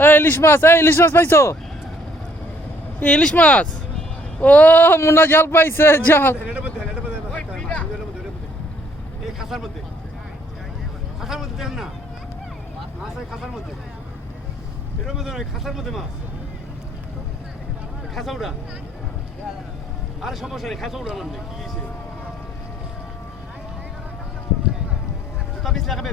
ইলিশ মাছ, ইলিশ মাছ পাইছো? ইলিশ মাছ। ও মুন্না জাল পাইছে, জাল। এই খাসার মধ্যে দেখেন না মাছ, খাসার মধ্যে এর মধ্যে খাসার মধ্যে মাছ, খাসা উড়া। আরে সমস্যা নেই, খাসা উড়ালাম না কি জুতা পিস লাগাবে